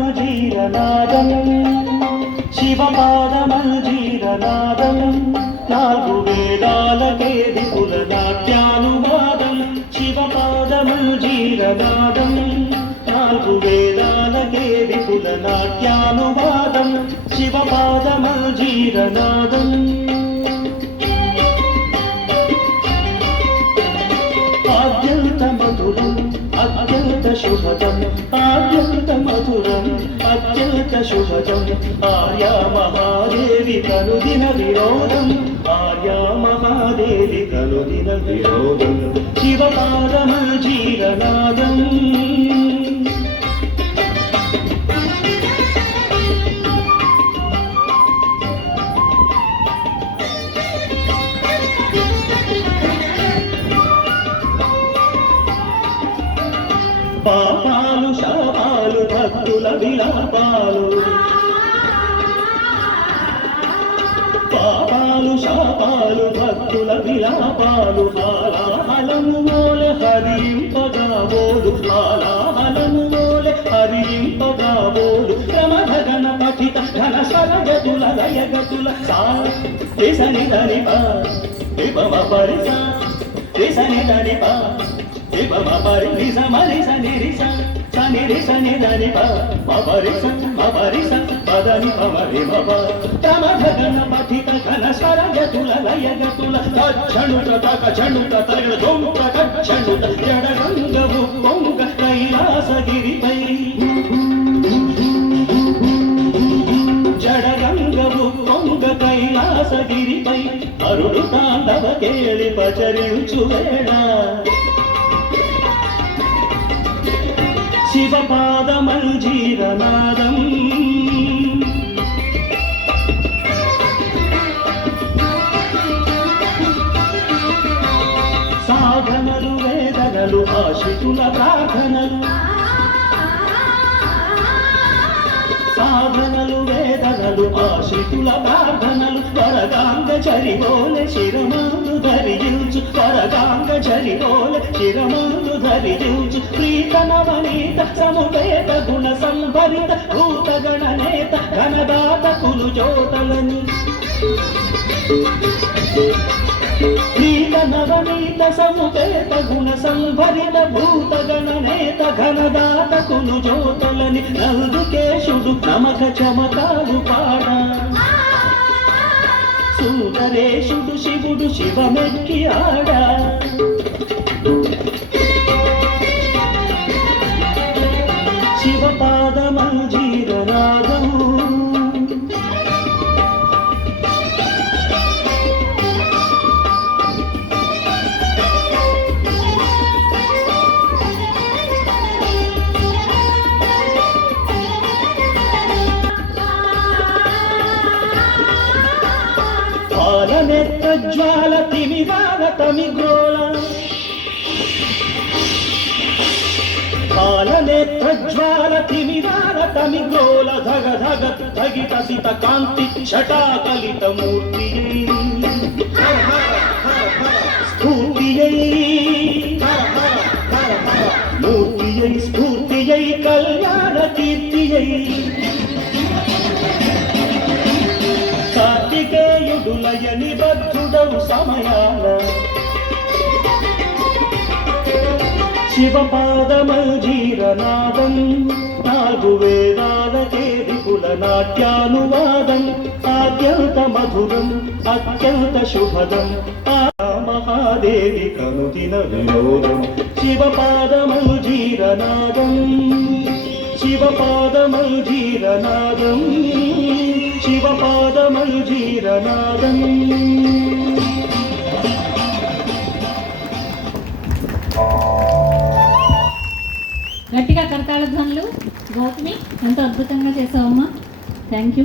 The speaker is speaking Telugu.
శివపాదమంజీరనాదం శివపాదమంజీరనాదం నాలుగు వేదాలకే విపుల నాట్యానువాదం శివపాదమంజీరనాదం నాలుగు వేదాలకే విపుల నాట్యానువాదం శివపాదమంజీరనాదం ఆద్యంత మధురం అత్యంత శుభదం ఆద్యంత మధురం అత్యంత శుభదం ఆర్యా మహాదేవి కనుదిన వినోదం ఆర్యా మహాదేవి కనుదిన వినోదం శివపాదమంజీరనాదం పాపాలు శాపాలు భక్తుల విలాపాలు పాపాలు శాపాలు భక్తుల విలాపాలు హాలాహలము మోలె హరింపగాబోలు హాలాహలము మోలె హరింపగాబోలు క్రమధగన పఠిత ఘన స్వరగతుల లయగతుల సాని ధనిప విభవ పరిస రిసని ధనిప విభవ పరి నిజ మరి సని రిస సని రిసని ధనిప మపరిస మపరిస పదని పమరి మప క్రమధగన పఠిత ఘన స్వరగతుల లయగతుల తక్షణుత తక్షణుత తగడ దొంగ కక్షణుత జడగంగవు పొంగ కైలాసగిరిపై జడగంగవు పొంగ కైలాసగిరిపై అరుడు తాండవ కేళి పచరించు వేళ శివపాదమంజీరనాదం సాధనలు వేదనలు ఆశితుల ప్రార్థనలు సాధనలు వేదనలు ఆశ్రితుల ప్రార్థనలు వరగాంగ చరిబోలె శిరమాలు ధరించు వరగాంగ చరిబోలె శిరమాలు ధరించు ప్రీతనవనీత సముపేత గుణ సంభరిత భూతగణనేత ఘనదాత కులు చోటలని ప్రీత నవనీత సముపేత గుణ సంభరిత భూతగణనేత ఘనదాత కులు జోతలని నందుకేశుడు నమక చమకాలు పాడ సుందరేశుడు శివుడు శివమెక్కి ఆడ శివపాదమంజీరనాదం పాలనేత్రజ్వాల తిమిరాల తమిగ్రోళ పాలనేత్రజ్వాల తిమిరాల తమిగ్రోళ ధగ ధగ ధగిత సిత కాంతి షటాకలిత మూర్తి స్ఫూర్తియై మూర్తియై స్ఫూర్తియై కళ్యాణ కీర్తియై కార్తికేయుడు లయని బద్ధుడవు సమయాన శివపాదమంజీరనాదం నాలుగు వేదాలకే విపుల నాట్యానువాదం ఆద్యంత మధురం అత్యంత శుభదం మహాదేవి కనుదిన వినోదం శివపాదమంజీరనాదం శివపాదమంజీరనాదం శివపాదమంజీరనాదం గట్టిగా కరతాళ ధ్వనులు. గౌతమి ఎంతో అద్భుతంగా చేసావమ్మా. Thank you.